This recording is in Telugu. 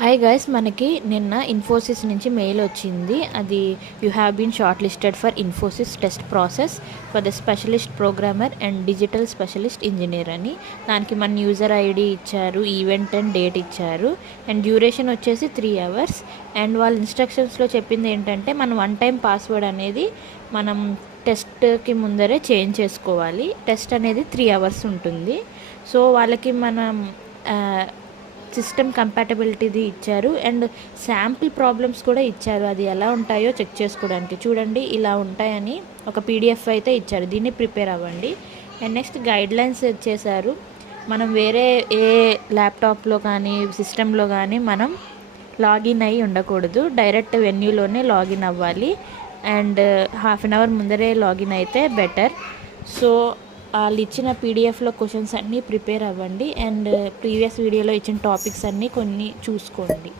హాయ్ గైస్, మనకి నిన్న ఇన్ఫోసిస్ నుంచి మెయిల్ వచ్చింది. అది you have been shortlisted for Infosys test process for the specialist programmer and digital specialist engineer అని. దానికి మన యూజర్ ఐడి ఇచ్చారు, ఈవెంట్ అండ్ డేట్ ఇచ్చారు, అండ్ డ్యూరేషన్ వచ్చేసి 3 hours. అండ్ వాళ్ళ ఇన్స్ట్రక్షన్స్లో చెప్పింది ఏంటంటే మనం 1 time పాస్వర్డ్ అనేది మనం టెస్ట్కి ముందరే చేంజ్ చేసుకోవాలి. టెస్ట్ అనేది 3 hours ఉంటుంది. సో వాళ్ళకి మనం సిస్టమ్ కంపాటబిలిటీది ఇచ్చారు అండ్ శాంపిల్ ప్రాబ్లమ్స్ కూడా ఇచ్చారు. అది ఎలా ఉంటాయో చెక్ చేసుకోవడానికి. చూడండి, ఇలా ఉంటాయని ఒక పీడిఎఫ్ అయితే ఇచ్చారు. దీన్ని ప్రిపేర్ అవ్వండి. అండ్ నెక్స్ట్ గైడ్లైన్స్ ఇచ్చేసారు. మనం వేరే ఏ ల్యాప్టాప్లో కానీ సిస్టంలో కానీ మనం లాగిన్ అయ్యి ఉండకూడదు. డైరెక్ట్ వెన్యూలోనే లాగిన్ అవ్వాలి. అండ్ హాఫ్ అన్ అవర్ ముందరే లాగిన్ అయితే బెటర్. సో వాళ్ళు ఇచ్చిన పీడిఎఫ్లో క్వశ్చన్స్ అన్నీ ప్రిపేర్ అవ్వండి. అండ్ ప్రీవియస్ వీడియోలో ఇచ్చిన టాపిక్స్ అన్నీ కొన్ని చూసుకోండి.